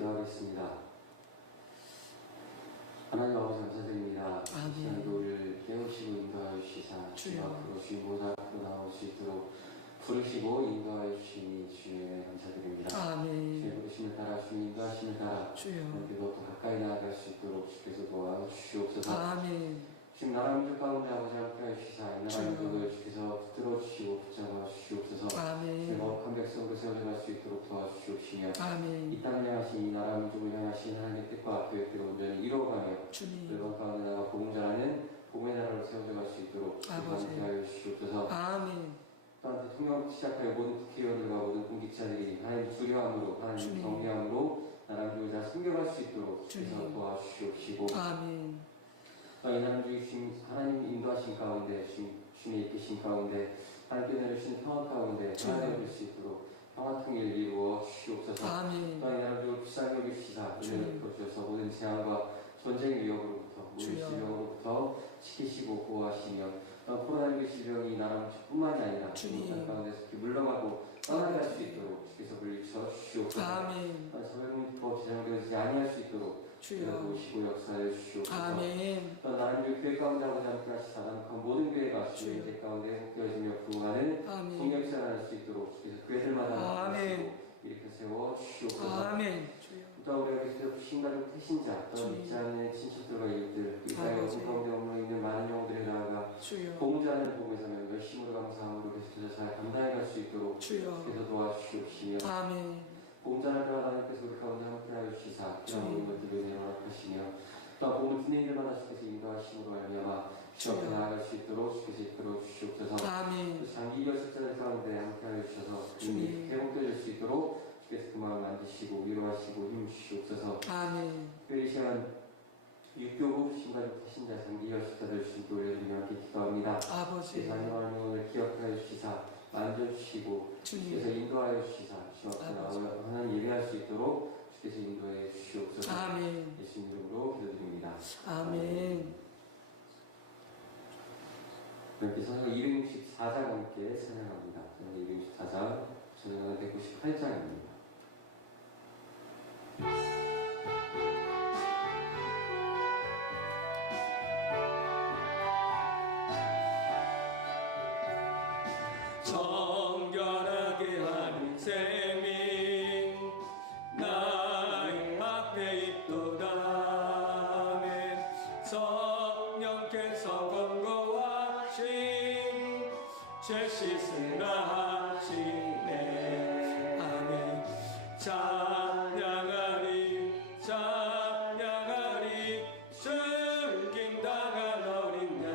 기도하겠습니다. 하나님 아버지 감사드립니다. 이 시간도 우리를 깨우시고 인도하여 주시사 주님 앞으로 주님 보좌 앞으로 나올 수 있도록 부르시고 인도하여 주시니 주님의 감사드립니다. 아멘. 주의 부르심을 따라 주님 인도하심을 따라 그리고 또 가까이 나아갈 수 있도록 주께서 도와주시옵소서. 아멘. 지금 나라 민족 가운데 아버지 함께하여 주시사 이 나라 민족을 주께서 붙들어 주시고 붙잡아 주시옵소서. 아멘. 주의 거룩한 백성을 세워져갈 수 있도록 도와주시옵시며 아멘. 이 땅을 향하신 이 나라 민족을 향하신 하나님의 뜻과 계획대로 온전히 이루어가며 주님 열방 가운데 나가 복음 전하는 복음의 나라를 세워져갈 수 있도록 함께하여 주시옵소서. 아멘. 또한 대통령 시작하여 모든 국회의원들과 모든 공직자들이 하나님 두려움으로 하나님 경외함으로 나라 민족을 다 섬겨갈 수 있도록 주께서 도와주시옵시고 아멘. 이 나라 민족이 하나님 인도하신 가운데 주님의 이끄신 가운데 하나님께 내려주신 평화 가운데 하나님 될 수 있도록 평화 통일을 이루어 주시옵소서. 아멘. 또한 이 나라 민족을 불쌍히 여기시사 은혜를 베풀어주셔서 모든 재앙과 전쟁 위협으로부터 모든 질병으로부터 지키시고 보호하시며 코로나19 질병이 나라 뿐만이 아니라 주님 가운데서 물러가고 떠나게 할 수 있도록 주께서 물리쳐 주시옵소서. 아멘. 사회문법 제정되지 아니할 수 있도록 주여 오시고 역사해 주시옵소서. 아멘. 또 나라민족 교회 가운데 아버지 함께 하시사 나는 모든 교회가 주의 인재 가운데 행복해지며 부흥하는 성령체를 할 수 있도록 주께서 교회들마다 일으켜 세워 주시옵소서. 아멘. 또 우리가 계속 신가족 태신자 또 믿지 않는 친척들과 이웃들 이 땅에 어둠 가운데 머물러 있는 많은 영혼들이 나아가 복음자는 복음에 서면 열심으로 감사함으로 계속해서 잘 감당해 갈 수 있도록 주께서 도와주시옵시며 복음자를 따라 하나님께서 우리 가운데 함께하여 주시사 그런 모든 것들을 내려놓으시며 또 복음을 듣는 이들마다 주께서 인도하심으로 말미암아 주 앞에 나아갈 수 있도록 주께서 이끌어 주시옵소서. 장기 결석자들 가운데 함께하여 주셔서 그들이 회복될 수 있도록 주께서 그 마음을 만드시고 위로하시고 힘 주시옵소서. 특별히 이 시간 육교부 신가족 태신자 장기 결석자들 주님께 올려드리며 함께 기도합니다. 아버지 하나님 오늘 기억하여 주시사 만져주시고 주께서 인도하여 주시사 주 앞에 나와 하나님 예배할 수 있도록 주께서 인도해 주시옵소서. 예수님 이름으로 기도드립니다. 아멘. 이렇게 성경 264장 함께 찬양합니다. 성경 264장, 저는 198장입니다. 정결하게 하는 셈이 나의 앞에 있도다. 아멘. 성령께서 권고하신 죄 씻으라 하시네. 아멘. 찬양하리 찬양하리 숨김당한 어린 양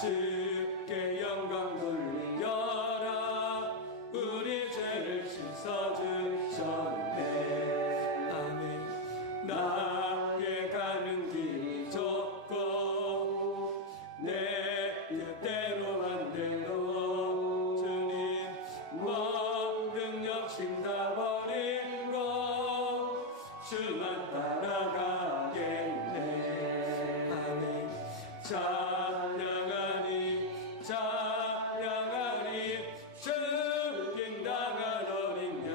주께 영광 돌려라. 우리 죄를 씻어주셨네. 아멘. 나의 가는 길이 좁고 내 뜻대로 안 되도 주님 모든 욕심 다 버리고 주만 따라가겠네. 아멘. 찬양하리 찬양하리 죽임당한 어린 양.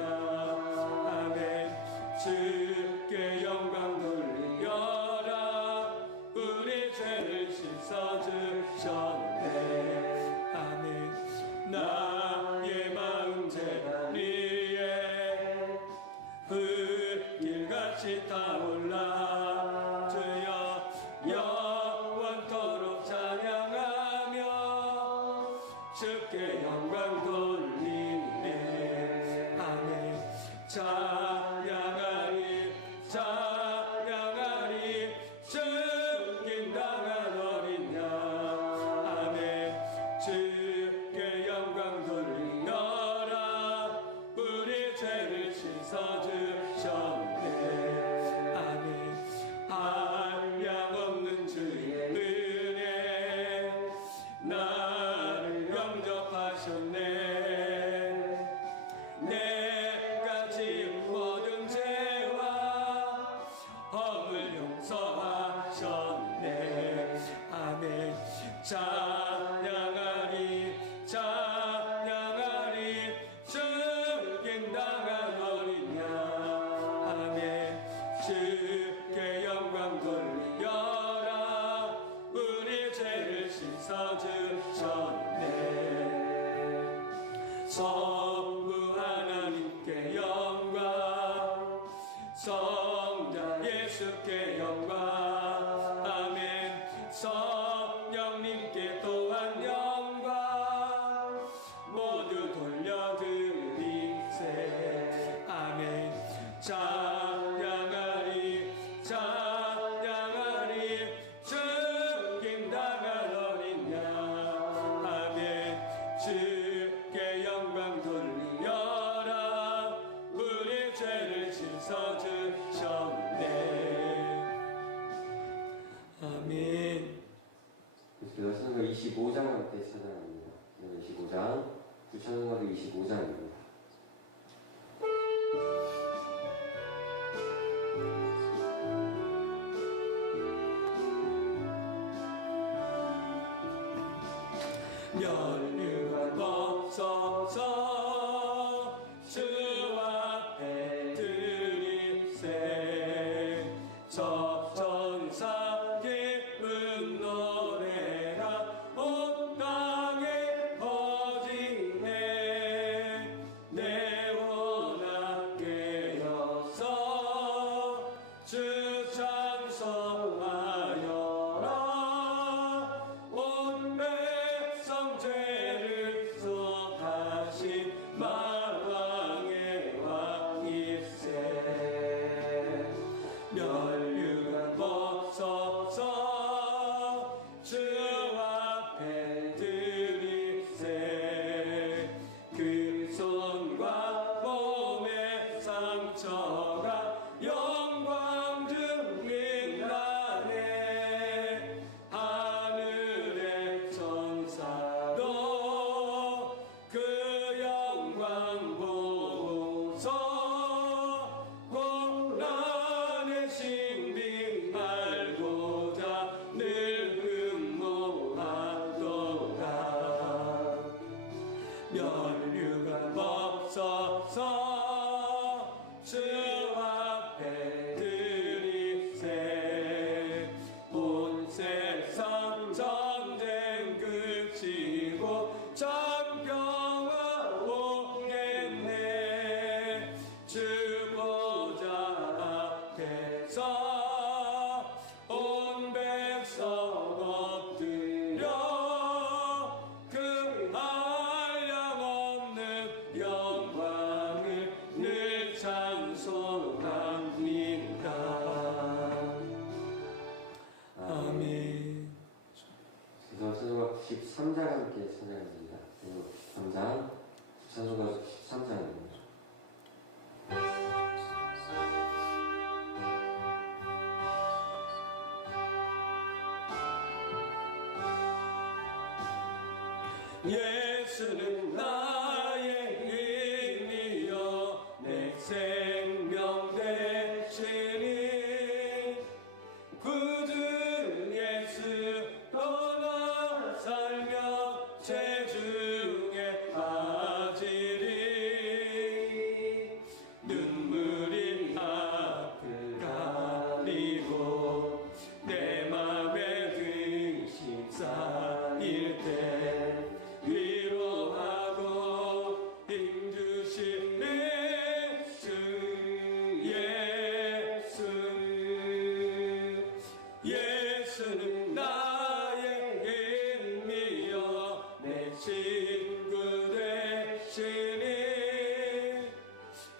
아멘. 주께 영광 돌려라. 우리 죄를 씻어주셨네. 아멘. 나의 마음 제자리에 흙길같이 타올라. 주여 영원토록 영광 아멘 성령님께 또한 영광 모두 돌려드리세 아멘 찬양하리 찬양하리 죽임 당할 어린 양 아멘 주께 영광 돌려라 우리 죄를 씻어주셨네 아멘. 그래서 찬송가 25장 함께 찬양합니다. 25장, 찬송가도 25장입니다. 면류관 벗어서 주 앞에 드리세 저 천사 기쁜 노래가 온 땅에 퍼지네 내 원하게 여서 주 찬송하여라 온 백성 죄를 속하신 만왕의 왕일세 면류관 벗어서 주 앞에 드리세 그 손과 몸의 상처가 영광 증민하네 하늘의 천사도 그 영광 보고서 고난의 신비 알고자 늘 흠모하도다 면류관 벗어서 주 앞에 드리세 온 세상 전쟁 그치고 천평화 오겠네 주 보좌 앞에서 온 백성 엎드려 그 한량없는 영광을 늘 찬송합니다 아멘. 그래서 찬송가 13장 함께 찬양합니다. 13장, 찬송가 13장입니다. 예수는 나의 힘이여 내 생명 되시니 굳은 예수 떠나 살며 죄중에 빠지리 눈물이 앞을 가리고 내 맘에 등심 쌓일 때 위로하고 힘주시는 주 예수 예수는 나의 힘이여 내 친구 되시니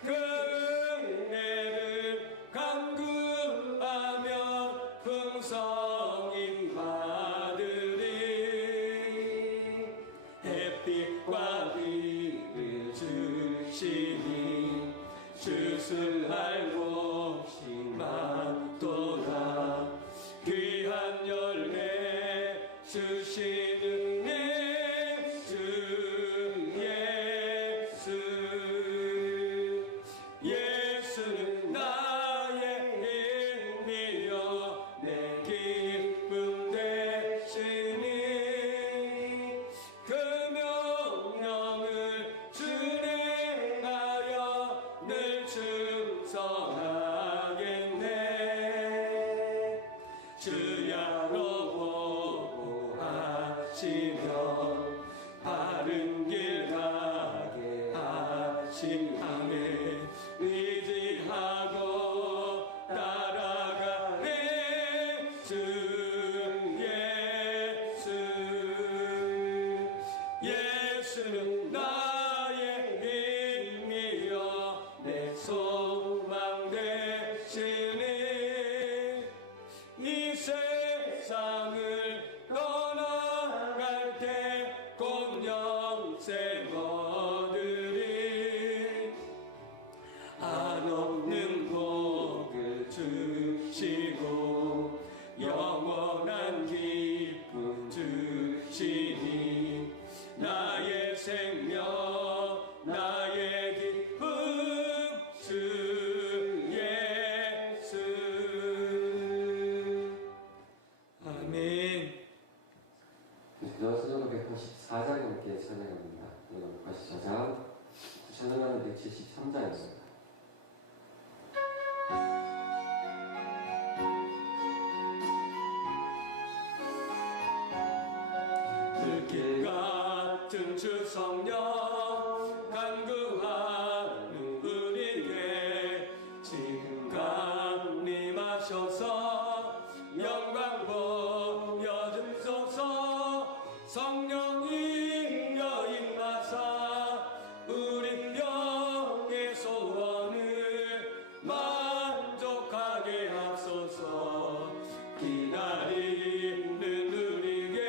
그 은혜를 간구하면 풍성히 받으리 햇빛과 비를 주시니 주술할 곳이 많도다 귀한 열매 주시는 주 예수 예수는 나의 힘이여 내 길 이 세상을 떠나갈 때 공영생어들이 한없는 복을 주시고 영원한 기쁨 주시니 나의 생명 나의 기쁨 주 예수. 아멘. 여수는 184장이 넘게 찬양합니다. 184장, 찬양하는 173장입니다. 길 같은 주 성령 간구하는 우리에게 지금 강림하셔서 영광 보여주소서. 성령이 여임하사 우리 영의 소원을 만족하게 하소서. 기다리는 우리에게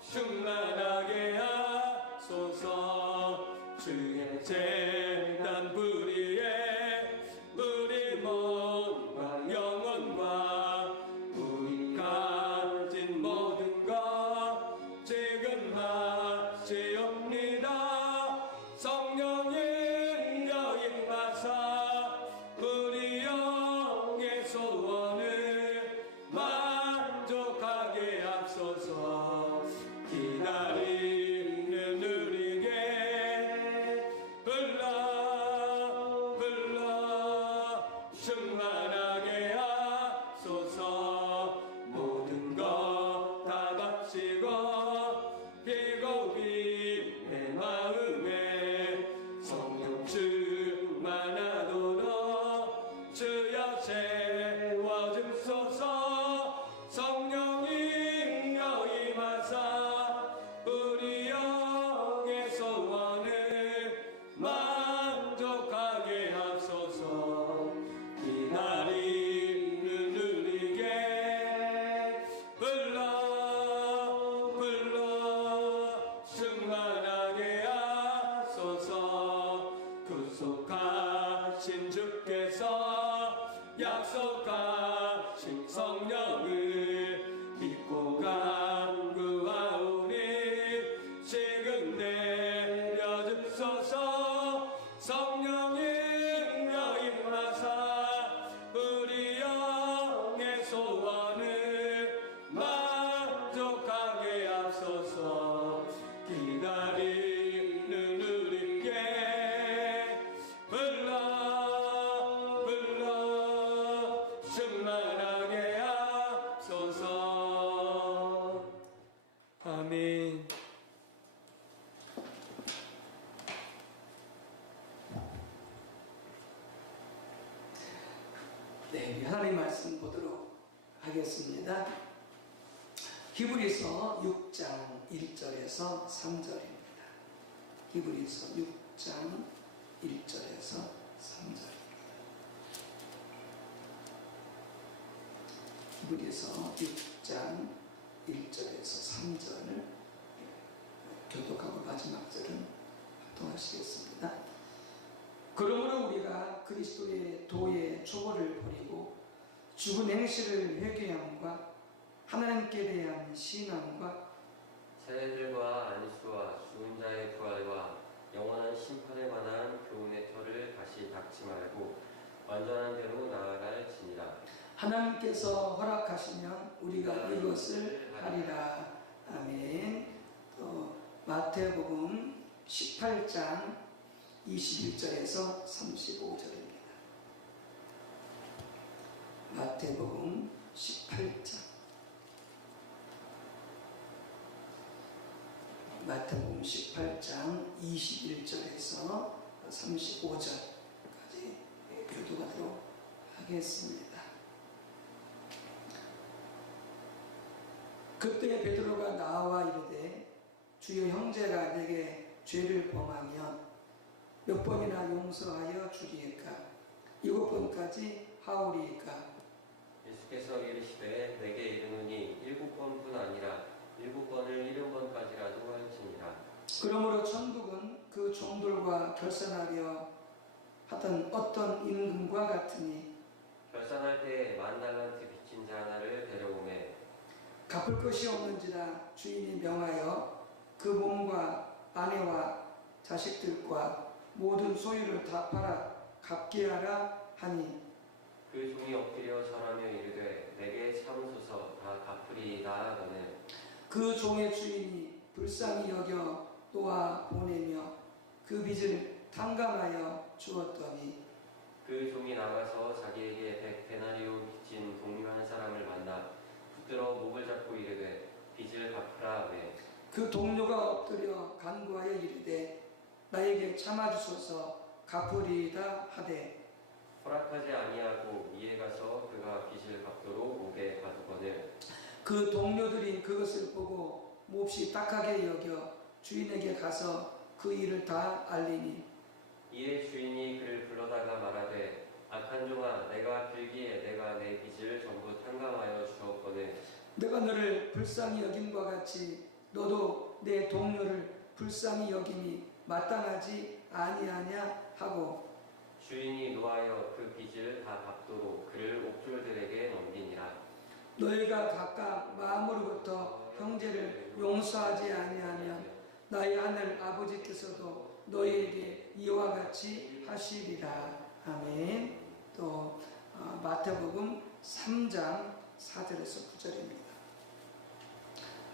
충만하게 하소서. 주의 재단 뿌리에 우리 몸과 영혼과 우리 가진 모든 것 지금 마치옵니다. 성령의 여임하사 우리 영의 소원을 만족하게 하소서. 기다리는 우리에게 충만하게 하소서. 모든 것 다 바치고 비고비 내 마음에 성령 충만하도록 주여 채워주소서. 성령이 여임하사 우리 영의 소원을 만족하게 하소서. 기다리는 우리에게 충만하게 하소서. 구속하신 주께서 약속하신 성령을 믿고 간구하오니 지금 내려주소서. 성령의 여임하사 우리 영의 소원을 만족하게 하소서. 기다리는 우리께 충만하게 하소서. 아멘. 네, 하나님 말씀 보도록 하겠습니다. 히브리서 6장 1절에서 3절입니다. 히브리서 6장 1절에서 3절입니다. 히브리서 6장 1절에서 3절을 교독하고 마지막 절은 합동하시겠습니다. 그러므로 우리가 그리스도의 도의 초보를 버리고 죽은 행실을 회개함과 하나님께 대한 신앙과 세례들과 안수와 죽은 자의 부활과 영원한 심판에 관한 교훈의 터를 다시 닦지 말고 완전한 대로 나아갈지니라. 하나님께서 허락하시면 우리가 이것을 하리라. 아멘. 또 마태복음 18장 21절에서 35절입니다. 마태복음 18장 마태복음 18장 21절에서 35절까지 교독하도록 하겠습니다. 그때 베드로가 나와 이르되 주여 형제가 내게 죄를 범하면 몇 번이나 용서하여 주리이까? 번까지 하오리이까. 예수께서 이르시되 내게 이르노니 7번뿐 아니라 7번을 70번까지라도 하였으니라. 그러므로 천국은 그 종들과 결산하려 하던 어떤 임금과 같으니 결산할 때 10,000달란트 빚진 자 하나를 데려오매 갚을 것이 없는지라 주인이 명하여 그 몸과 아내와 자식들과 모든 소유를 다 팔아 갚게 하라 하니 그 종이 엎드려 절하며 이르되 내게 참으소서 다 갚으리이다 하거늘 그 종의 주인이 불쌍히 여겨 놓아 보내며 그 빚을 탕감하여 주었더니 그 종이 나가서 자기에게 100데나리오 빚진 동료 한 사람을 만나 붙들어 목을 잡고 이르되 빚을 갚으라 하매 그 동료가 엎드려 간구하여 이르되 나에게 참아주소서 갚으리이다 하되 허락하지 아니하고 이에 가서 그가 빚을 갚도록 목에 가두거늘 그 동료들이 그것을 보고 몹시 딱하게 여겨 주인에게 가서 그 일을 다 알리니 이에 주인이 그를 불러다가 말하되 악한 종아 내가 빌기에 내가 내 빚을 전부 탕감하여 주었거늘 내가 너를 불쌍히 여김과 같이 너도 내 동료를 불쌍히 여김이 마땅하지 아니하냐 하고 주인이 노하여 그 빚을 다 갚도록 그를 옥졸들에게 넘기니라. 너희가 각각 마음으로부터 형제를 용서하지 아니하면 나의 하늘 아버지께서도 너희에게 이와 같이 하시리라. 아멘. 또 마태복음 3장 4절에서 9절입니다.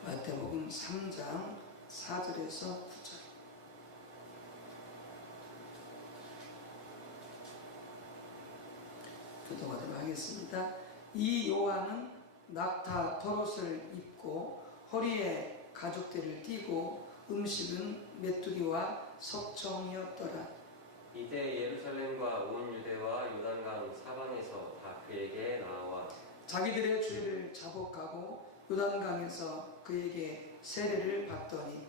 마태복음 3장 4절에서 9절. 교독하도록 하겠습니다. 이 요한은 낙타 털옷을 입고 허리에 가죽대를 띠고 음식은 메뚜기와 석청이었더라. 이때 예루살렘과 온 유대와 요단강 사방에서 다 그에게 나와 자기들의 죄를 자복하고 요단강에서 그에게 세례를 받더니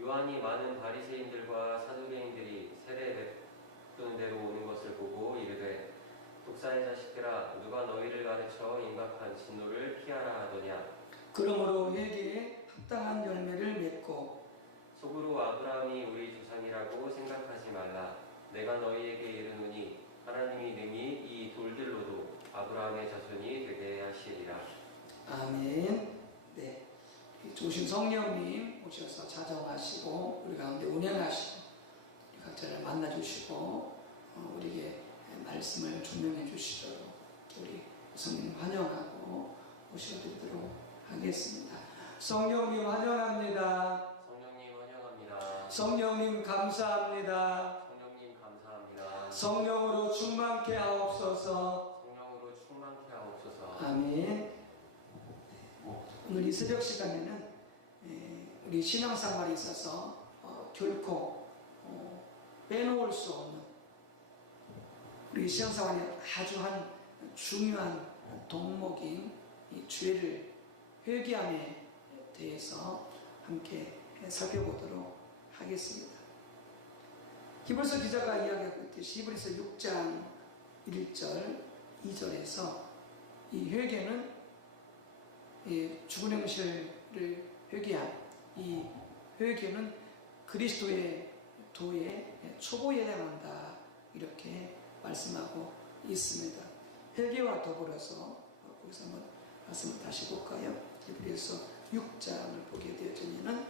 요한이 많은 바리새인들과 사두개인들이 세례 베푸는 대로 오는 것을 보고 이르되 독사의 자식들아 누가 너희를 가르쳐 임박한 진노를 피하라 하더냐. 그러므로 회개에 합당한 열매를 맺고 속으로 아브라함이 우리 조상이라고 생각하지 말라. 내가 너희에게 이르노니 하나님이 능히 이 돌들로도 아브라함의 자손이 되게 하시리라. 아멘. 네, 조신 성령님 오셔서 자정하시고 우리 가운데 운행하시고 우리 각자를 만나주시고 우리에게 말씀을 조명해 주시도록 우리 성령 환영하고 모셔드리도록 하겠습니다. 성령님 환영합니다. 성령님 환영합니다. 성령님 감사합니다. 성령님 감사합니다. 성령으로 충만케 하옵소서. 성령으로 충만케 하옵소서. 아멘. 오늘 이 새벽 시간에는 우리 신앙생활에 있어서 결코 빼놓을 수 없는 우리 신앙생활에 아주 한 중요한 덕목인 이 죄를 회개함에 대해서 함께 살펴보도록 하겠습니다. 히브리서 기자가 이야기하고 있듯이 히브리서 6장 1절 2절에서 이 회개는 죽은 형실을 회개한 이 회개는 그리스도의 도의 초보에 해당한다 이렇게 말씀하고 있습니다. 회개와 더불어서 거기서 한번 말씀을 다시 볼까요? 히브리서 6장을 보게 되어지면은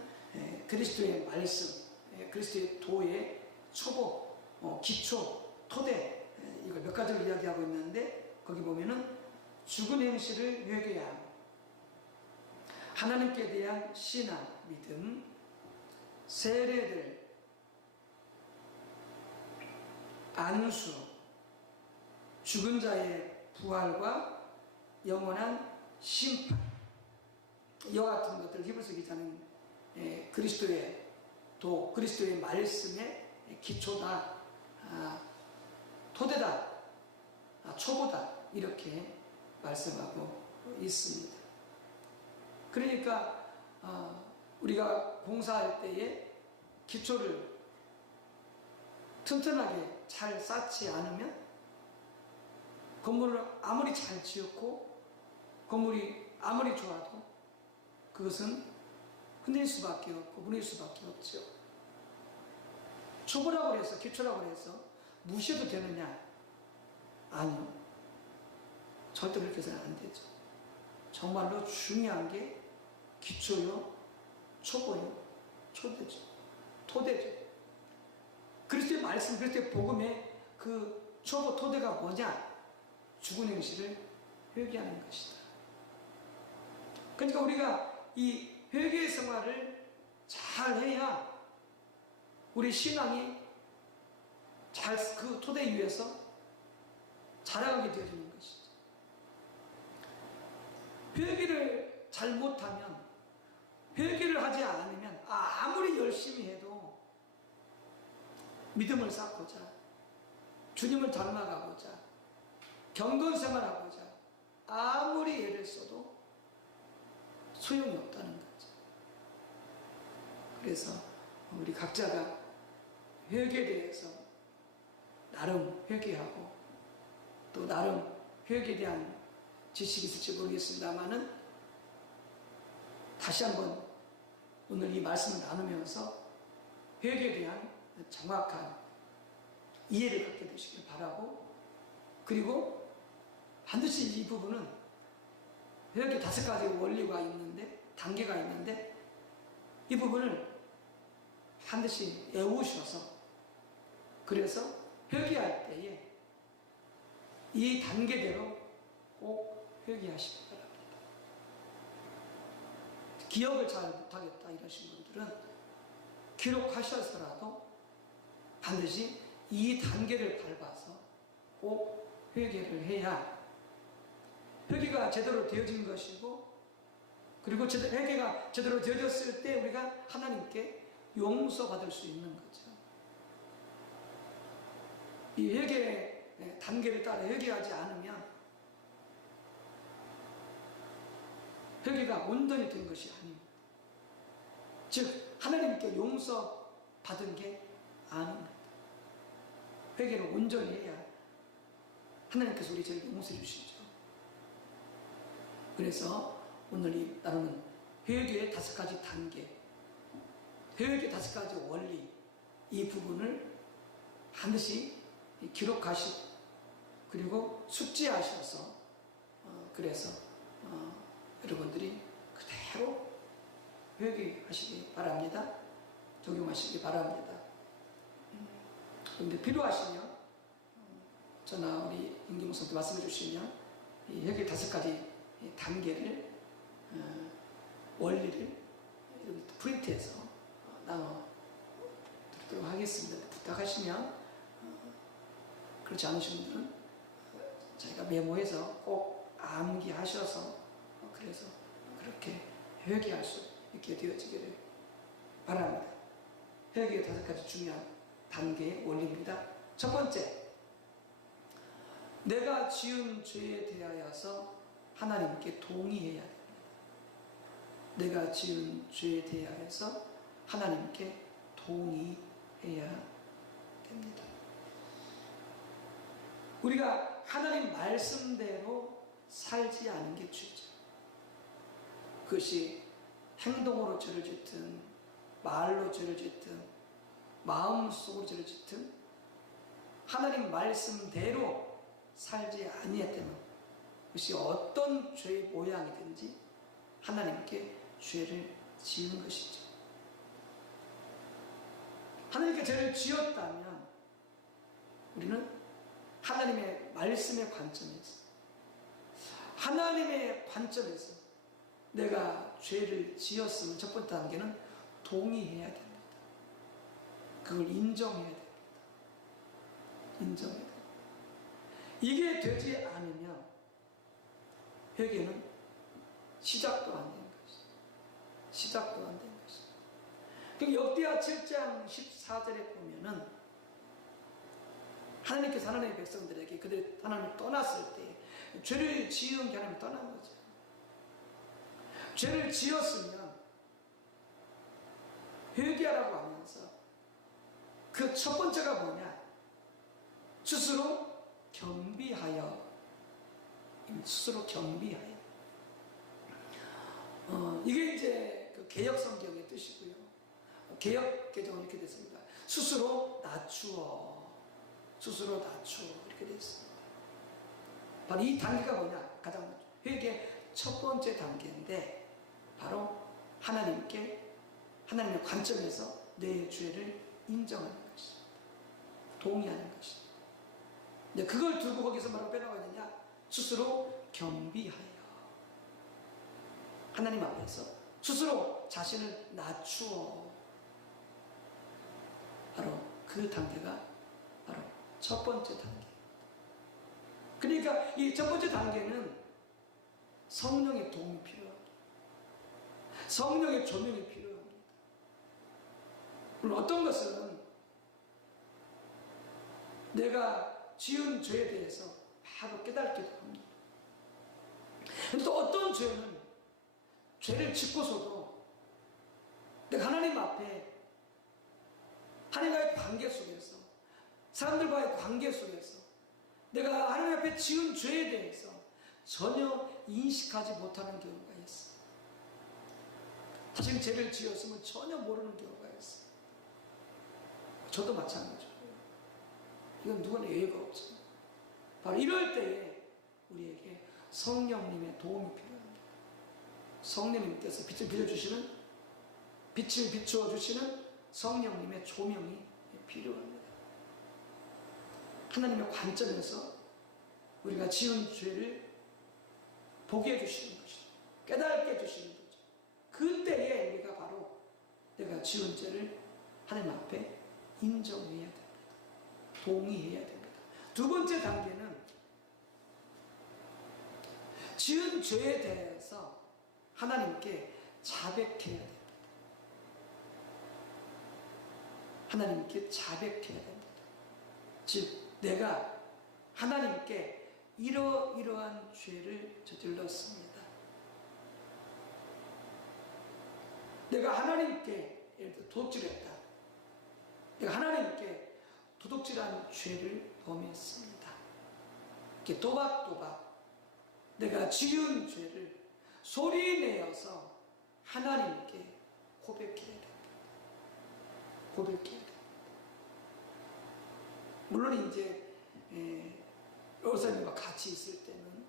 그리스도의 말씀, 그리스도의 도의 초보, 기초, 토대 이걸 몇 가지를 이야기하고 있는데 거기 보면은 죽은 행실을 회개함, 하나님께 대한 신앙, 믿음, 세례들, 안수, 죽은 자의 부활과 영원한 심판 이와 같은 것들 히브리서 기자는 그리스도의 도, 그리스도의 말씀의 기초다, 토대다, 초보다 이렇게 말씀하고 있습니다. 그러니까 우리가 공사할 때에 기초를 튼튼하게 잘 쌓지 않으면 건물을 아무리 잘 지었고 건물이 아무리 좋아도 그것은 흔들릴 수밖에 없고 무너질 수밖에 없죠. 초보라고 해서 기초라고 해서 무시해도 되느냐? 아니요. 절대 그렇게 해서는 안 되죠. 정말로 중요한 게 기초요, 초보요, 초대죠. 토대죠. 그리스도의 말씀, 그리스도의 복음의 그 초보 토대가 뭐냐? 죽은 행실을 회개하는 것이다. 그러니까 우리가 이 회개의 생활을 잘 해야 우리 신앙이 잘 그 토대 위에서 자라가게 되어지는 것이죠. 회개를 잘 못하면, 회개를 하지 않으면 아무리 열심히 해도 믿음을 쌓고자, 주님을 닮아가고자, 경건생활하고자 아무리 애를 써도 소용이 없다는 거죠. 그래서 우리 각자가 회개에 대해서 나름 회개하고 또 나름 회개에 대한 지식이 있을지 모르겠습니다만은 다시 한번 오늘 이 말씀을 나누면서 회개에 대한 정확한 이해를 갖게 되시길 바라고, 그리고 반드시 이 부분은 회개 5가지 원리가 있는데, 단계가 있는데 이 부분을 반드시 외우셔서, 그래서 회개할 때에 이 단계대로 꼭 회개하시기 바랍니다. 기억을 잘 못하겠다 이러신 분들은 기록하셔서라도 반드시 이 단계를 밟아서 꼭 회개를 해야 회개가 제대로 되어진 것이고, 그리고 회개가 제대로 되어졌을 때 우리가 하나님께 용서받을 수 있는 거죠. 이 회개의 단계를 따라 회개하지 않으면 회개가 온전히 된 것이 아닙니다. 즉 하나님께 용서받은 게 아닙니다. 회개를 온전히 해야 하나님께서 우리 저에게 용서해 주시죠. 그래서 오늘 이 나누는 회개의 5가지 단계, 회개의 5가지 원리, 이 부분을 반드시 기록하시고 그리고 숙지하셔서 그래서 여러분들이 그대로 회개하시기 바랍니다. 적용하시기 바랍니다. 그런데 필요하시면 저나 우리 임기 목사님께 말씀해 주시면 이 회개 5가지 단계를 원리를 프린트해서 나눠 드리도록 하겠습니다. 부탁하시면 그렇지 않으신 분들은 저희가 메모해서 꼭 암기하셔서 그래서 그렇게 회개할 수 있게 되어지기를 바랍니다. 회개의 5가지 중요한 단계의 원리입니다. 첫 번째, 내가 지은 죄에 대하여서 하나님께 동의해야 됩니다. 내가 지은 죄에 대하여서 하나님께 동의해야 됩니다. 우리가 하나님 말씀대로 살지 않은 게 죄죠. 그것이 행동으로 죄를 짓든 말로 죄를 짓든 마음속으로 죄를 짓든 하나님 말씀대로 살지 아니했다면 그것이 어떤 죄의 모양이든지 하나님께 죄를 지은 것이죠. 하나님께 죄를 지었다면 우리는 하나님의 말씀의 관점에서, 하나님의 관점에서 내가 죄를 지었으면 첫 번째 단계는 동의해야 됩니다. 그걸 인정해야 됩니다. 인정해야 됩니다. 이게 되지 않으면 회개는 시작도 안 된 것이죠. 시작도 안 된 것이죠. 그 역대하 7장 14절에 보면은 하나님께서 하나님의 백성들에게 그들이 하나님을 떠났을 때 죄를 지은 게 하나님을 떠난 거죠. 죄를 지었으면 회개하라고 하면서 그 첫 번째가 뭐냐? 스스로 겸비하여 스스로 겸비하여. 이게 이제 그 개역 성경의 뜻이고요. 개역 개정은 이렇게 됐습니다. 스스로 낮추어. 스스로 낮추어. 이렇게 되어 있습니다. 바로 이 단계가 뭐냐? 가장 회개의 첫 번째 단계인데, 바로 하나님의 관점에서 내 죄를 인정하는 것입니다. 동의하는 것입니다. 근데 그걸 두고 거기서 뭐라고 빼나가야 되냐? 스스로 겸비하여. 하나님 앞에서 스스로 자신을 낮추어. 바로 그 단계가 바로 첫 번째 단계. 그러니까 이 첫 번째 단계는 성령의 도움이 필요합니다. 성령의 조명이 필요합니다. 물론 어떤 것은 내가 지은 죄에 대해서 바로 깨닫기도 합니다. 근데 또 어떤 죄는 죄를 짓고서도 내가 하나님 앞에 하나님과의 관계 속에서, 사람들과의 관계 속에서 내가 하나님 앞에 지은 죄에 대해서 전혀 인식하지 못하는 경우가 있어. 자신이 죄를 지었으면 전혀 모르는 경우가 있어. 저도 마찬가지고요. 이건 누구나 예외가 없죠. 바로 이럴 때에 우리에게 성령님의 도움이 필요합니다. 성령님께서 빛을 비춰주시는, 빛을 비추어 주시는 성령님의 조명이 필요합니다. 하나님의 관점에서 우리가 지은 죄를 보게 해주시는 것이죠. 깨닫게 해주시는 거죠. 그때에 우리가 바로 내가 지은 죄를 하나님 앞에 인정해야 됩니다. 동의해야 됩니다. 두 번째 단계는 지은 죄에 대해서 하나님께 자백해야 됩니다. 하나님께 자백해야 됩니다. 즉 내가 하나님께 이러이러한 죄를 저질렀습니다. 내가 하나님께 예를 들어 도둑질했다. 내가 하나님께 도둑질한 죄를 범했습니다. 이렇게 또박또박 내가 지은 죄를 소리내어서 하나님께 고백해야 됩니다. 고백해야 됩니다. 물론 이제 여사님과 같이 있을 때는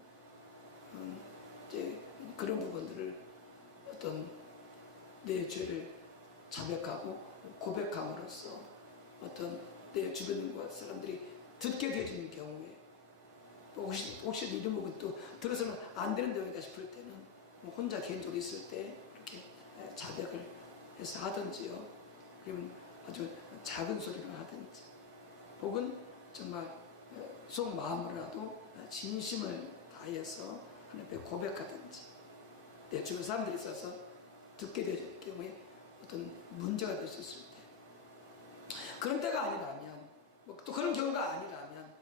이제 그런 부분들을 어떤 내 죄를 자백하고 고백함으로써 어떤 내 주변과 사람들이 듣게 되어지는 경우에 혹시 이런 부분 또 들어서는 안 되는 내용이다 싶을 때는 혼자 개인적으로 있을 때 이렇게 자백을 해서 하든지요. 그러면 아주 작은 소리로 하든지, 혹은 정말 속마음으로라도 진심을 다해서 하나님 앞에 고백하든지, 내 주변 사람들이 있어서 듣게 될 경우에 어떤 문제가 될 수 있을 때, 그런 때가 아니라면, 또 그런 경우가 아니라면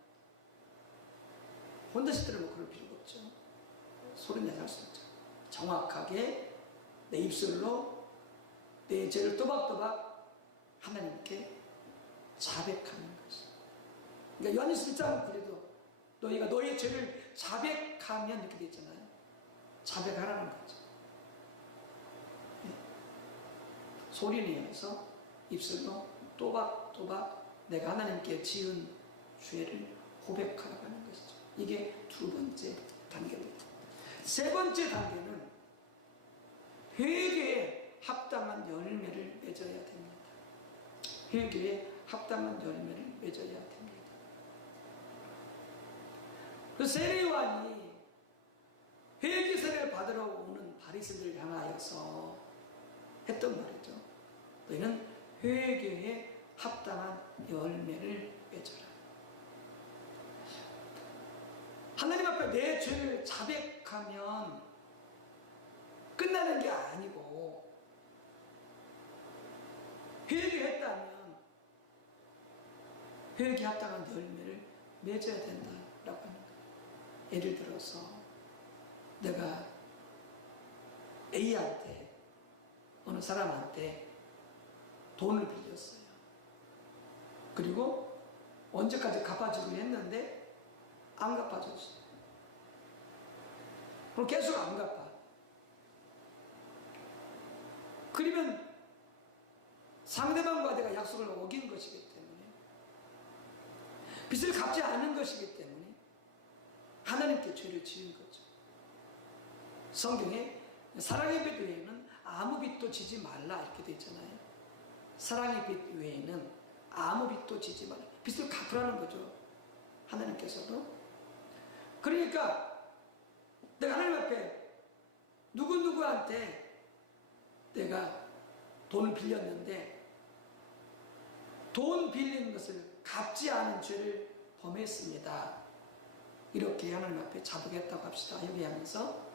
혼자 있을 때는 그럴 필요가 없죠. 소리내서 할 수 있죠. 정확하게 내 입술로 내 죄를 또박또박 하나님께 자백하는 것이. 그러니까 요한일서 1장 그래도 너희가 너희의 죄를 자백하면 이렇게 돼 있잖아요. 자백하라는 거죠. 네. 소리내어서 입술로 또박또박 내가 하나님께 지은 죄를 고백하라고 하는 것이죠. 이게 두 번째 단계입니다. 세 번째 단계는 회개에 합당한 열매를 맺어야 됩니다. 회개에 합당한 열매를 맺어야 됩니다. 그 세례요한이 회개 세례를 받으러 오는 바리새인들을 향하여서 했던 말이죠. 너희는 회개에 합당한 열매를 맺어라. 하나님 앞에 내 죄를 자백하면 끝나는 게 아니고, 회개했다면 회개에 합당한 열매를 맺어야 된다라고 하는 거예요. 예를 들어서 내가 A한테, 어느 사람한테 돈을 빌렸어요. 그리고 언제까지 갚아주기로 했는데 안 갚아줬어요. 그럼 계속 안 갚아. 그러면 상대방과 내가 약속을 어긴 것이기 때문에, 빚을 갚지 않은 것이기 때문에 하나님께 죄를 지은 거죠. 성경에 사랑의 빚 외에는 아무 빚도 지지 말라 이렇게 되어 있잖아요. 사랑의 빚 외에는 아무 빚도 지지 말라. 빚을 갚으라는 거죠, 하나님께서도. 그러니까 내가 하나님 앞에 누구누구한테 내가 돈을 빌렸는데 돈 빌린 것을 갚지 않은 죄를 범했습니다. 이렇게 하나님 앞에 자복했다고 합시다. 회개하면서.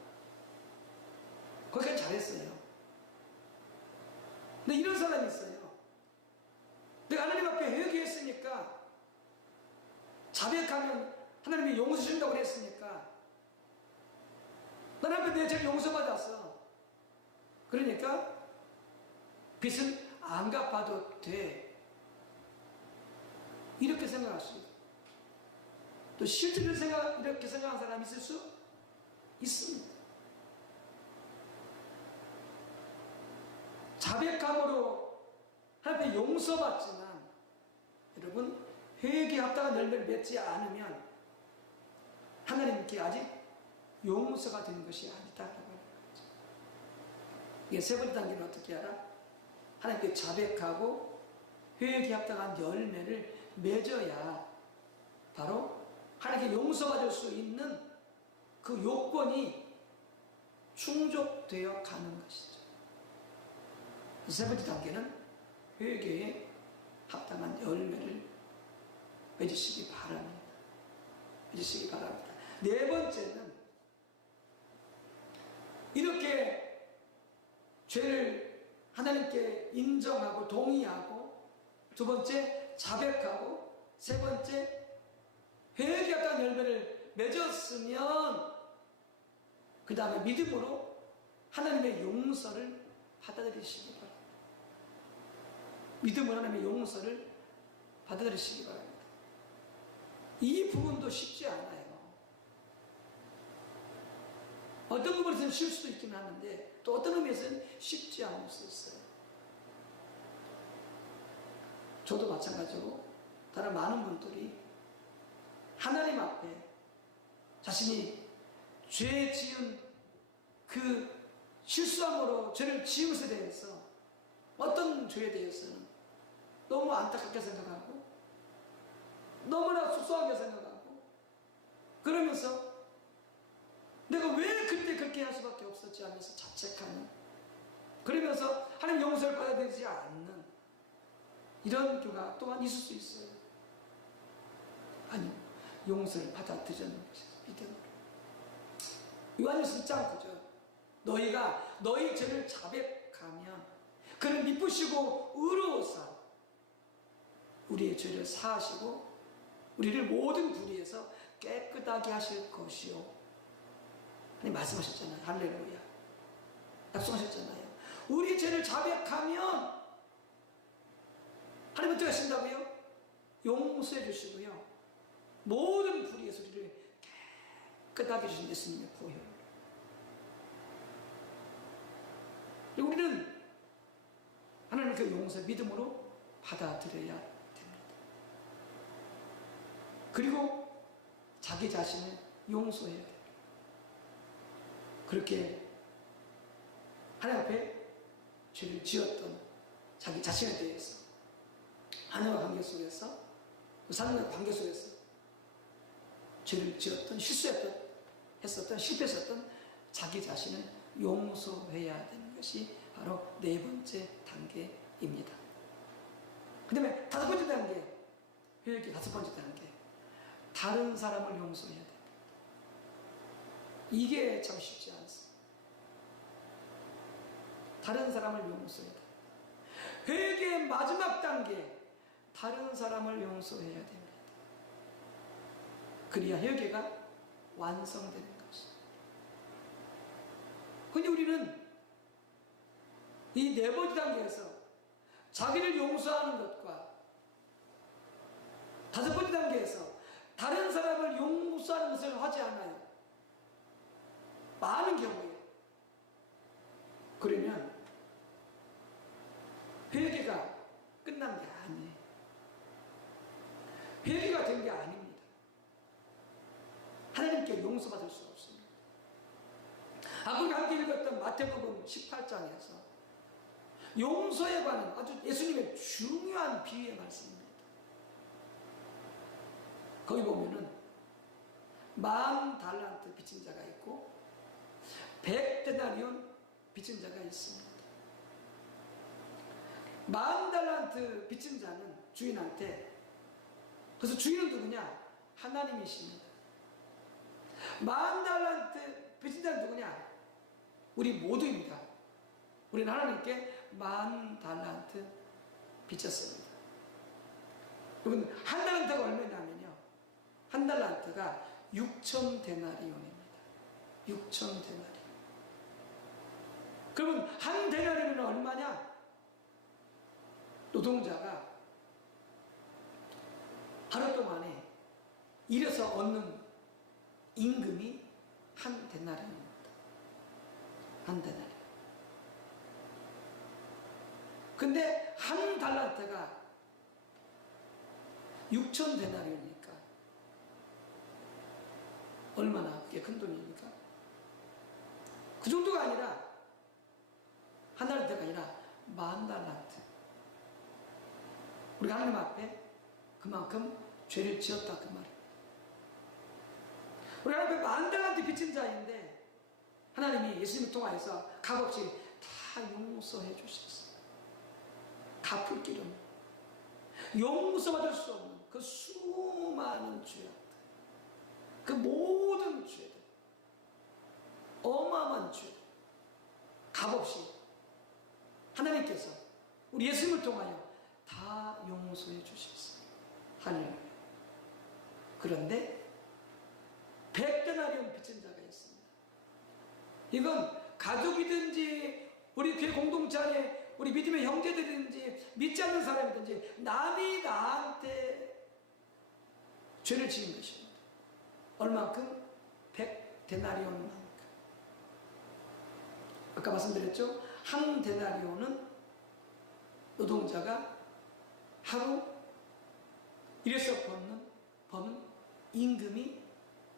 거기까지 잘했어요. 근데 이런 사람이 있어요. 내가 하나님 앞에 회개했으니까, 자백하면 하나님이 용서 주신다고 했으니까, 하나님 앞에 내 죄를 용서받았어. 그러니까 빚은 안 갚아도 돼. 이렇게 생각할 수 있어요. 또 실제로 이렇게 생각하는 사람이 있을 수 있습니다. 자백함으로 하나님께 용서받지만, 여러분, 회개에 합당한 열매를 맺지 않으면 하나님께 아직 용서가 되는 것이 아니다라고 하는 거죠. 이게 세 번째 단계는 어떻게 알아? 하나님께 자백하고 회개에 합당한 열매를 맺어야 바로 하나님께 용서받을 수 있는 그 요건이 충족되어 가는 것이죠. 세 번째 단계는 회개에 합당한 열매를 맺으시기 바랍니다. 맺으시기 바랍니다. 네 번째는 이렇게 죄를 하나님께 인정하고 동의하고, 두 번째 자백하고, 세 번째 회개에 합당한 열매를 맺었으면 그 다음에 믿음으로 하나님의 용서를 받아들이시기 바랍니다. 믿음으로 하나님의 용서를 받아들이시기 바랍니다. 이 부분도 쉽지 않아요. 어떤 부분에서는 쉬울 수도 있긴 하는데 또 어떤 의미에서는 쉽지 않을 수 있어요. 저도 마찬가지고 다른 많은 분들이 하나님 앞에 자신이 죄 지은 그 실수함으로 죄를 지은 것에 대해서, 어떤 죄에 대해서는 너무 안타깝게 생각하고 너무나 속상하게 생각하고, 그러면서 내가 왜 그때 그렇게 할 수밖에 없었지 하면서 자책하는, 그러면서 하나님 용서를 받아들이지 않는 이런 경우가 또한 있을 수 있어요. 아니, 용서를 받아들이는 것이 믿음으로. 요한일서 1장 9절, 너희가 너희 죄를 자백하면 그는 미쁘시고 의로우사 우리의 죄를 사하시고 우리를 모든 불의에서 깨끗하게 하실 것이요. 하나님 말씀하셨잖아요. 할렐루야. 약속하셨잖아요. 우리 죄를 자백하면 하나님 어떻게 하신다고요? 용서해 주시고요, 모든 불의에서 우리를 깨끗하게 해주신 예수님의 보혈. 우리는 하나님 그 용서 믿음으로 받아들여야 됩니다. 그리고 자기 자신을 용서해야 됩니다. 그렇게 하나님 앞에 죄를 지었던 자기 자신에 대해서, 하나님과 관계 속에서, 사람과 관계 속에서 죄를 지었던, 했었던, 실패했었던 자기 자신을 용서해야 되는 것이 바로 네 번째 단계입니다. 그 다음에 다섯 번째 단계, 회개 다섯 번째 단계, 다른 사람을 용서해야 됩니다. 이게 참 쉽지 않습니다. 다른 사람을 용서해야 됩니다. 회개의 마지막 단계, 다른 사람을 용서해야 됩니다. 그래야 회개가 완성되는 것입니다. 근데 우리는 이 네 번째 단계에서 자기를 용서하는 것과 다섯 번째 단계에서 다른 사람을 용서하는 것을 하지 않아요. 용서받을 수 없습니다. 우리가 함께 읽었던 마태복음 18장에서 용서에 관한 아주 예수님의 중요한 비유의 말씀입니다. 거기 보면은 10,000달란트 빚진 자가 있고 100데나리온 빚진 자가 있습니다. 10,000달란트 빚진 자는 주인한테, 그래서 주인은 누구냐? 하나님이십니다. 10,000달란트 빚진 자는 누구냐? 우리 모두입니다. 우리는 하나님께 10,000달란트 빚졌습니다. 여러분, 한 달란트가 얼마냐면요, 한 달란트가 6,000데나리온입니다. 6,000데나리온. 그러면 한 데나리온은 얼마냐? 노동자가 하루 동안에 일해서 얻는 임금이 한 데나리온입니다. 한 데나리온. 근데 한 달란트가 6,000데나리온이니까 얼마나 그게 큰 돈입니까? 그 정도가 아니라 한 달란트가 아니라 10,000달란트. 우리가 하나님 앞에 그만큼 죄를 지었다 그 말입니다. 우리 하나님 앞에 10,000달란트 빚진 자인데 하나님이 예수님을 통하여서 값없이 다 용서해 주셨어요. 갚을 길 없는, 용서받을 수 없는 그 수많은 죄악들, 그 모든 죄들, 어마어마한 죄, 값없이 하나님께서 우리 예수님을 통하여 다 용서해 주셨어요. 할렐루야. 그런데 100데나리온 빚진 자가 있습니다. 이건 가족이든지 우리 교회 공동체 안에 우리 믿음의 형제들이든지 믿지 않는 사람이든지 남이 나한테 죄를 지은 것입니다. 얼만큼? 100데나리온만큼. 아까 말씀드렸죠? 한 데나리온은 노동자가 하루 일해서 버는 임금이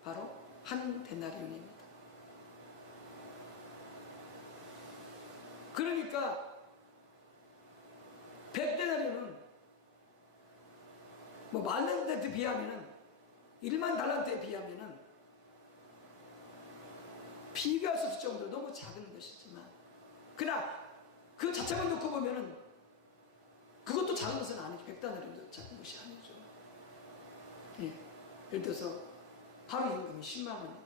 바로 한 데나리온입니다. 그러니까 100데나리온은 뭐 10,000달란트에 비하면은 10,000달란트에 비하면은 비교할 수 없을 정도로 너무 작은 것이지만, 그러나 그 자체만 놓고 보면은 그것도 작은 것은 아니죠. 100데나리온도 작은 것이 아니죠. 예. 예를 들어서 하루 임금이 10만 원이다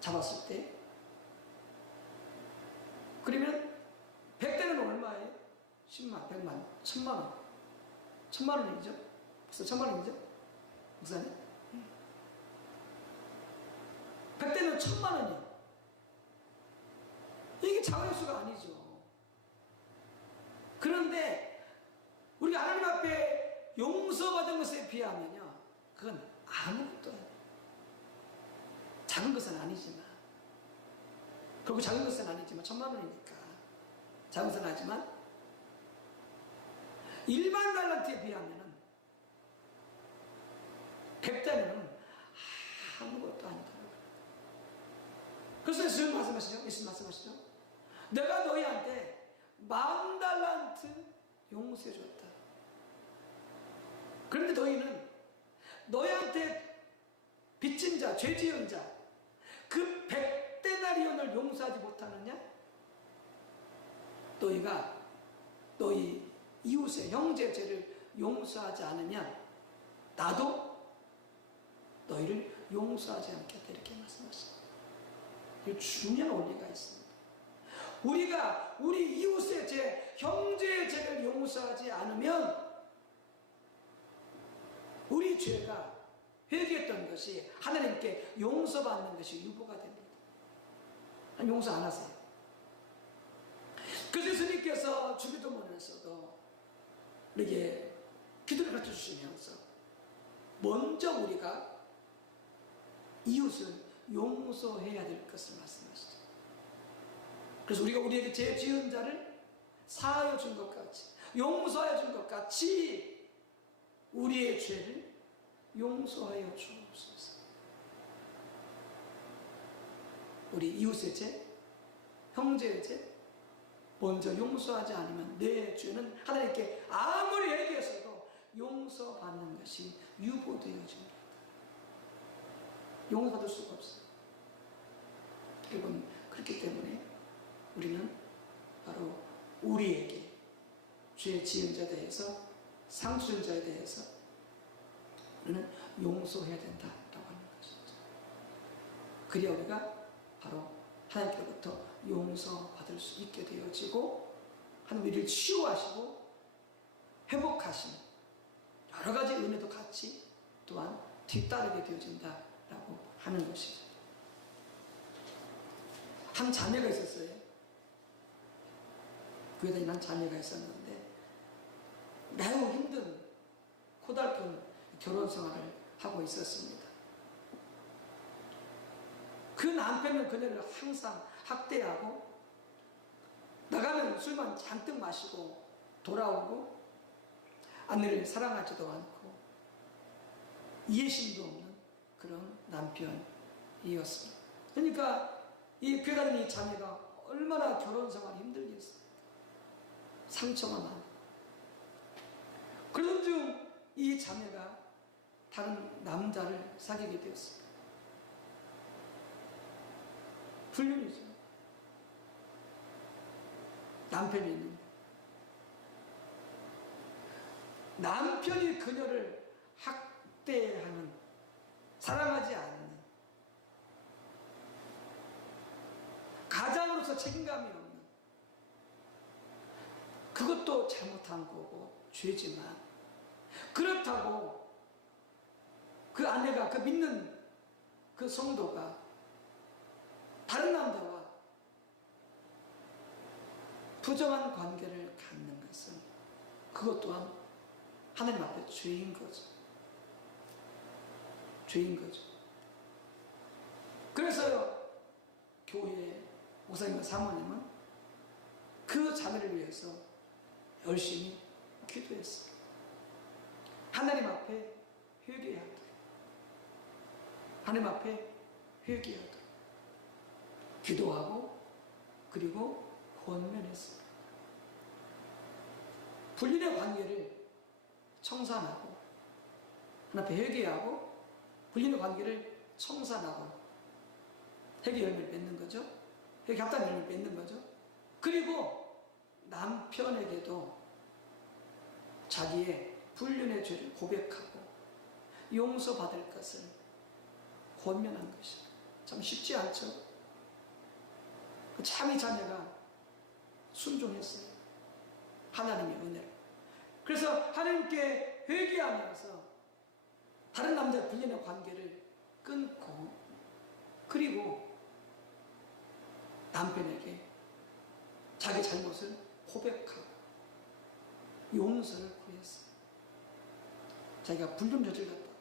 잡았을 때, 그러면 100대는 얼마예요? 10만, 100만, 1000만 원. 1000만 원이죠? 벌써 1000만 원이죠? 목사님? 100대는 1000만 원이에요. 이게 작은 수가 아니죠. 그런데 우리가 하나님 앞에 용서받은 것에 비하면요, 그건 아무것도 아니에요. 작은 것은 아니지만, 그리고 작은 것은 아니지만 1000만 원이니까 작은 것은 아니지만 일반 달란트에 비하면은 100달러는 아무것도 아니다. 그래서 예수님 말씀하시죠? 예수님 말씀하시죠? 내가 너희한테 10,000달란트 용서해 줬다. 그런데 너희는 너희한테 빚진 자, 죄 지은 자, 그 100데나리온을 용서하지 못하느냐? 너희가 너희 이웃의 형제 죄를 용서하지 않으면 나도 너희를 용서하지 않겠다, 이렇게 말씀하십니다. 중요한 원리가 있습니다. 우리가 우리 이웃의 죄, 형제의 죄를 용서하지 않으면 우리 죄가 회개했던 것이 하나님께 용서받는 것이 유보가 됩니다. 용서 안 하세요. 그래서 예수님께서 주기도문에서도 우리에게 기도를 가르쳐 주시면서 먼저 우리가 이웃을 용서해야 될 것을 말씀하시죠. 그래서 우리가 우리에게 죄 지은 자를 사하여 준 것 같이, 용서하여 준 것 같이 우리의 죄를 용서하여 주옵소서. 우리 이웃의 죄, 형제의 죄, 먼저 용서하지 않으면 내 죄는 하나님께 아무리 얘기했어도 용서받는 것이 유보되어집니다. 용서받을 수가 없어요. 여러분, 그렇기 때문에 우리는 바로 우리에게 죄 지은 자에 대해서, 상처 준 자에 대해서 우리는 용서해야 된다라고 하는 것이죠. 그래야 우리가 바로 하나님께로부터 용서받을 수 있게 되어지고, 하나님 우리를 치유하시고 회복하신 여러 가지 은혜도 같이 또한 뒤따르게 되어진다라고 하는 것이죠. 한 자매가 있었어요. 교회 다니는 한 자매가 있었는데 매우 힘든 고달픈 결혼 생활을 하고 있었습니다. 그 남편은 그녀를 항상 학대하고 나가면 술만 잔뜩 마시고 돌아오고 아내를 사랑하지도 않고 이해심도 없는 그런 남편이었습니다. 그러니까 이 교회 다니는 이 자매가 얼마나 결혼 생활이 힘들겠어요. 상처가 많아. 그런 중 이 자매가 다른 남자를 사귀게 되었습니다. 불륜이죠. 남편이 있는데 남편이 그녀를 학대하는, 사랑하지 않는, 가장으로서 책임감이 없는, 그것도 잘못한 거고 죄지만, 그렇다고 그 아내가, 그 믿는 그 성도가 다른 남자와 부정한 관계를 갖는 것은 그것 또한 하나님 앞에 죄인 거죠. 죄인 거죠. 그래서 교회 목사님과 사모님은 그 자매를 위해서 열심히 기도했어요. 하나님 앞에 회개하도록, 하나님 앞에 회개하도록 기도하고 그리고 권면했습니다. 불륜의 관계를 청산하고 하나님 앞에 회개하고 불륜의 관계를 청산하고 회개 열매를 맺는 거죠. 회개 합당 열매를 맺는 거죠. 그리고 남편에게도 자기의 불륜의 죄를 고백하고 용서받을 것을 권면한 것이죠. 참 쉽지 않죠. 참 이 자매가 순종했어요. 하나님의 은혜로. 그래서 하나님께 회개하면서 다른 남자의 불륜의 관계를 끊고 그리고 남편에게 자기 잘못을 고백하고 용서를 구했어요. 자기가 불륜 저질렀다,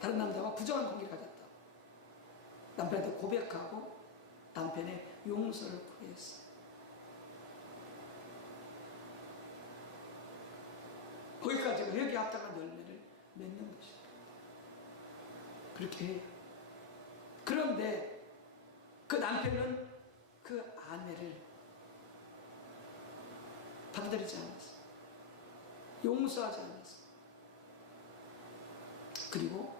다른 남자와 부정한 관계를 가졌다, 남편한테 고백하고 남편의 용서를 구했어요. 거기까지 회개 합당한 열매를 맺는 것이다. 그렇게 해요. 그런데 그 남편은 그 아내를 받아들이지 않았어요. 용서하지 않았어요. 그리고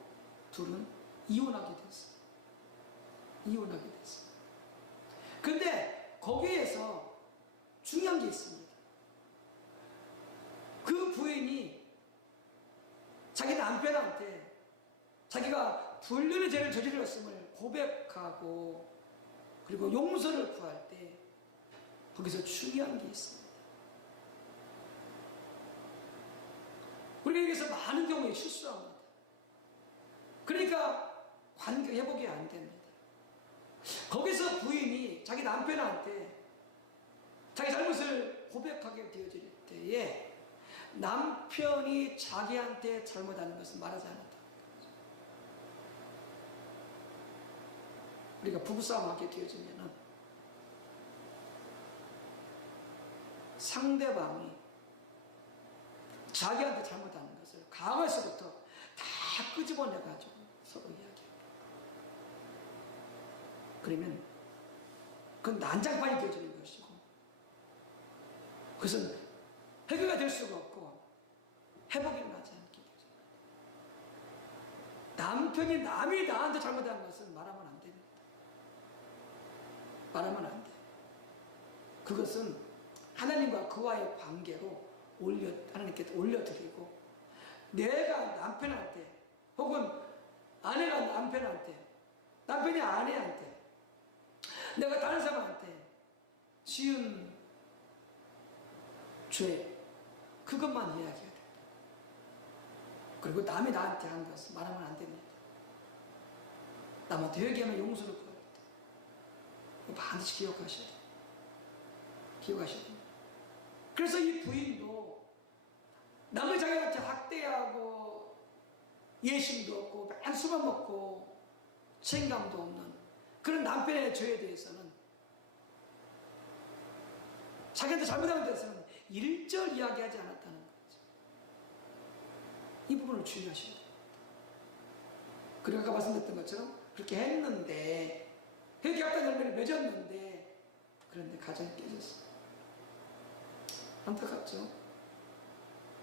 둘은 이혼하게 됐어요. 이혼하게 됐어요. 근데 거기에서 중요한 게 있습니다. 그 부인이 자기 남편한테 자기가 불륜의 죄를 저질렀음을 고백하고 그리고 용서를 구할 때 거기서 중요한 게 있습니다. 우리가 여기서 많은 경우에 실수합니다. 그러니까 관계 회복이 안 됩니다. 거기서 부인이 자기 남편한테 자기 잘못을 고백하게 되어질 때에 남편이 자기한테 잘못하는 것을 말하지 않았다. 우리가 부부싸움 하게 되어지면은 상대방이 자기한테 잘못하는 것을 과거에서부터 다 끄집어내가지고 서로 이야기해요. 그러면 그건 난장판이 되어지는 것이고, 그것은 해결가 될 수가 없고 회복이 일어나지 않게 되죠. 남편이 남이 나한테 잘못한 것을 말하면 안 됩니다. 말하면 안 돼요. 그것은 하나님과 그와의 관계로 하나님께 올려드리고, 내가 남편한테 혹은 아내가 남편한테, 남편이 아내한테, 내가 다른 사람한테 지은 죄, 그것만 이야기해야 돼요. 그리고 남이 나한테 한 것을 말하면 안 됩니다. 남한테 회개하면 용서를 구해야 돼요. 반드시 기억하셔야 돼요. 기억하셔야 돼요. 그래서 이 부인도 남의 자기한테 학대하고 예심도 없고 맨 술만 먹고 책임감도 없는 그런 남편의 죄에 대해서는, 자기한테 잘못한 것에 대해서는 일절 이야기하지 않았다는 거죠. 이 부분을 주의하셔야 돼요. 그리고 아까 말씀드렸던 것처럼 그렇게 했는데, 회개했다는 열매를 맺었는데, 그런데 가정이 깨졌어요. 안타깝죠?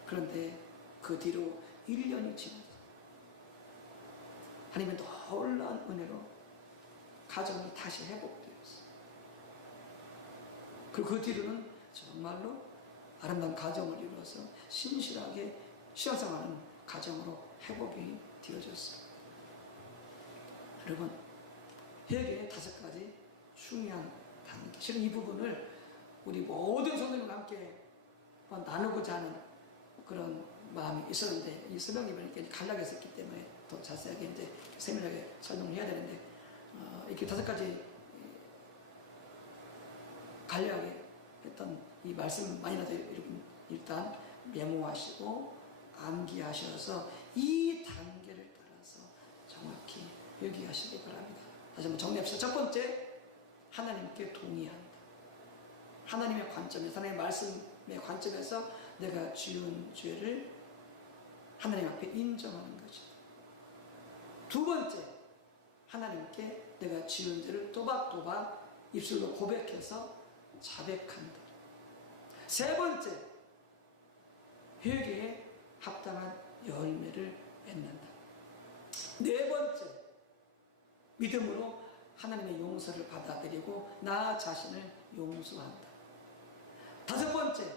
그런데 그 뒤로 1년이 지났어요. 하나님의 놀라운 은혜로 가정이 다시 회복되었어요. 그리고 그 뒤로는 정말로 아름다운 가정을 이루어서 신실하게 신앙생활하는 가정으로 회복이 되어졌어요. 여러분, 회개의 5가지 중요한 단계, 실은 이 부분을 우리 모든 성도님과 함께 나누고자 하는 그런 마음이 있었는데, 이 설명님을 이렇게 간략하게 했기 때문에 더 자세하게 이제 세밀하게 설명을 해야 되는데, 이렇게 5가지 간략하게 했던 이 말씀만이라도 여러분 일단 메모하시고 암기하셔서 이 단계를 따라서 정확히 회개하시기 바랍니다. 다시 한번 정리합시다. 첫 번째, 하나님께 동의한다. 하나님의 관점에서, 하나님의 말씀의 관점에서 내가 지은 죄를 하나님 앞에 인정하는 것이다. 두 번째, 하나님께 내가 지은 죄를 또박또박 입술로 고백해서 자백한다. 세 번째, 회개에 합당한 열매를 맺는다. 네 번째, 믿음으로 하나님의 용서를 받아들이고 나 자신을 용서한다. 다섯 번째,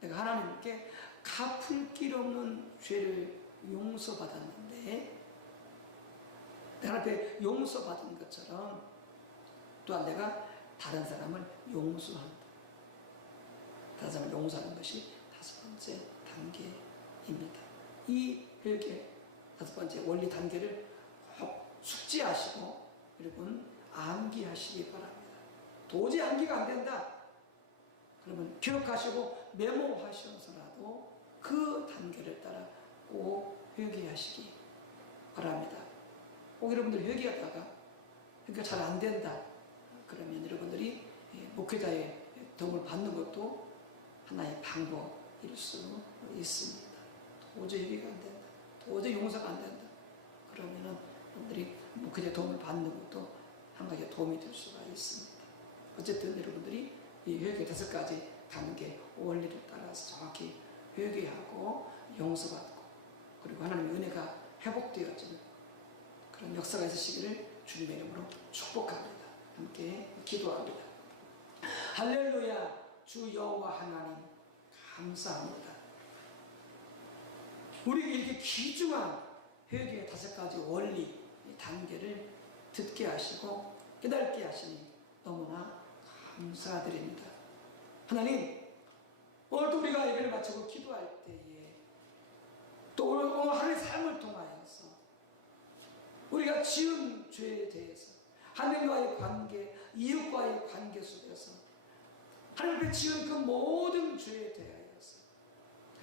내가 하나님께 갚을 길 없는 죄를 용서받았는데, 내가 앞에 용서받은 것처럼 또한 내가 다른 사람을 용서한다. 다른 사람을 용서하는 것이 5번째 단계입니다. 이 회개 5번째 원리 단계를 꼭 숙지하시고 여러분 암기하시기 바랍니다. 도저히 암기가 안 된다. 그러면 기억하시고 메모하셔서라도 그 단계를 따라 꼭 회개하시기 바랍니다. 꼭 여러분들 회개하다가 회개가 잘 안 된다. 그러면 여러분들이 목회자의 도움을 받는 것도 하나의 방법일 수 있습니다. 도저히 회개가 안 된다. 도저히 용서가 안 된다. 그러면은 여러분들이 목회자의 도움을 받는 것도 한 가지 도움이 될 수가 있습니다. 어쨌든 여러분들이 이 회개 5가지 단계 원리를 따라서 정확히 회개하고 용서받고 그리고 하나님의 은혜가 회복되어지는 그런 역사가 있으시기를 주님의 이름으로 축복합니다. 함께 기도합니다. 할렐루야. 주 여호와 하나님 감사합니다. 우리에게 이렇게 귀중한 회개의 5가지 원리 단계를 듣게 하시고 깨닫게 하시니 너무나 감사드립니다. 하나님, 오늘도 우리가 예배를 마치고 기도할 때에 또 오늘 하루의 삶을 통하여서 우리가 지은 죄에 대해서 하나님과의 관계, 이웃과의 관계 속에서 하나님 앞에 지은 그 모든 죄에 대하여서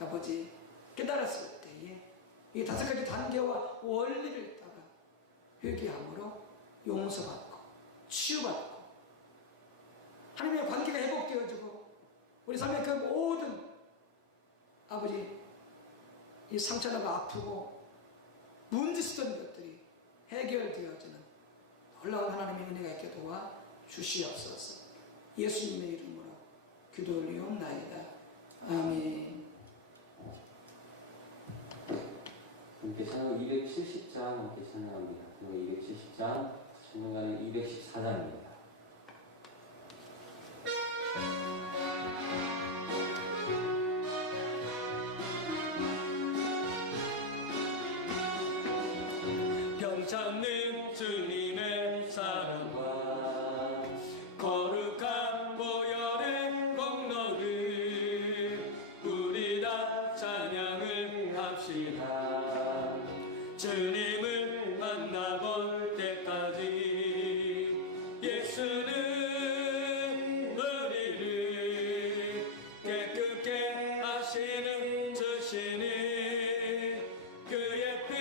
아버지 깨달았을 때에 이 5가지 단계와 원리를 따라 회개함으로 용서받고 치유받고 하나님의 관계가 회복되어지고 우리 삶의 그 모든 아버지 이 상처나고 아프고 문제스던 것들이 해결되어지는 놀라운 하나님의 은혜가 있게 도와 주시옵소서. 예수님의 이름으로 기도 올리옵나이다. 아멘. 함께 찬양 270장 함께 찬양합니다. 270장 찬양가는 214장입니다. 변찮는 주님의 사랑과 거룩한 보혈의 공로를 우리 다 찬양을 합시다. 주님을 만나볼 때까지 예수는 우리를 깨끗게 하시는 주시니 그의 피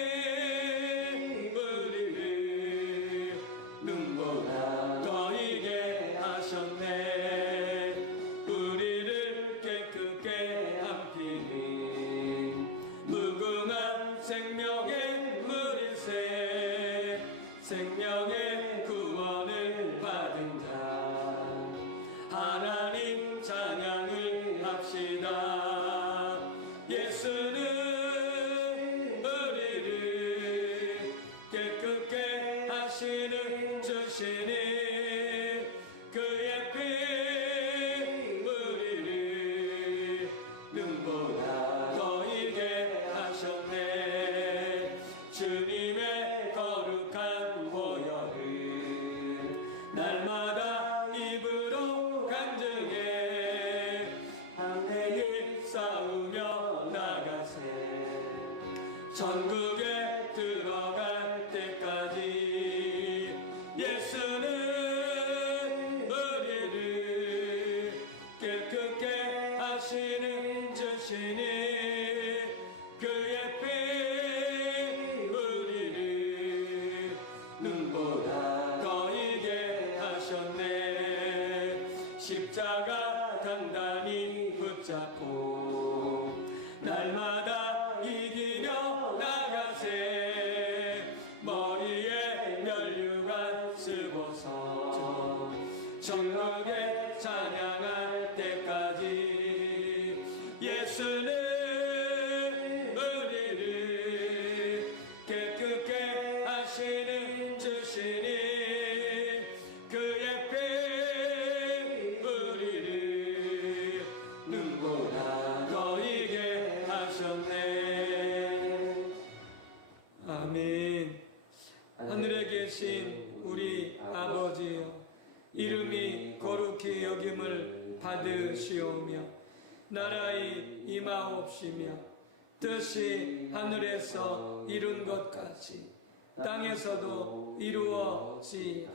우리를 눈보다 더 이게 하셨네. 우리를 깨끗게 한 피는 무궁한 생명의 물이세. 생명의 구원을 받은 자 하나님 찬양을 합시다. 예수는 우리를 깨끗게 하시는 주시니 그의 피 우리를 눈보다 더 이게 하셨네. 주님의 거룩한 보혈을 날마다 입으로 간증해 함께 싸우며 나가세. 천국에 들어갈 때까지 예수는 우리를 깨끗게 하시는 주시니 그의 피 우리를 눈보다 더 이게 하셨네. 십자가 단단히 붙잡고 날마다 이기며 나가세. 머리에 면류관 쓰고서 천국에 찬양할 때까지 예수는 우리를 깨끗게 하시는 주시니 그의 피 우리를 눈보다 더 이게 하셨네. 아멘. 하늘에 계신 우리 아버지여, 이름이 거룩히 여김을 받으시오며 나라의 임하옵시며 뜻이 하늘에서 이룬 것 같이 땅에서도 이루어지이다.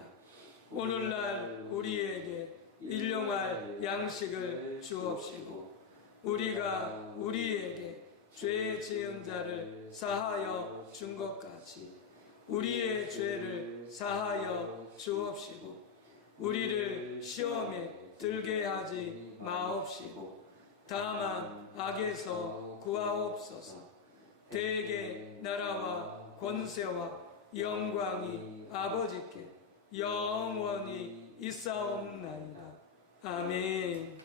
오늘날 우리에게 일용할 양식을 주옵시고 우리가 우리에게 죄 지은 자를 사하여 준 것 같이 우리의 죄를 사하여 주옵시고 우리를 시험에 들게 하지 마옵시고 다만 악에서 구하옵소서. 대개 나라와 권세와 영광이 아버지께 영원히 있사옵나이다. 아멘.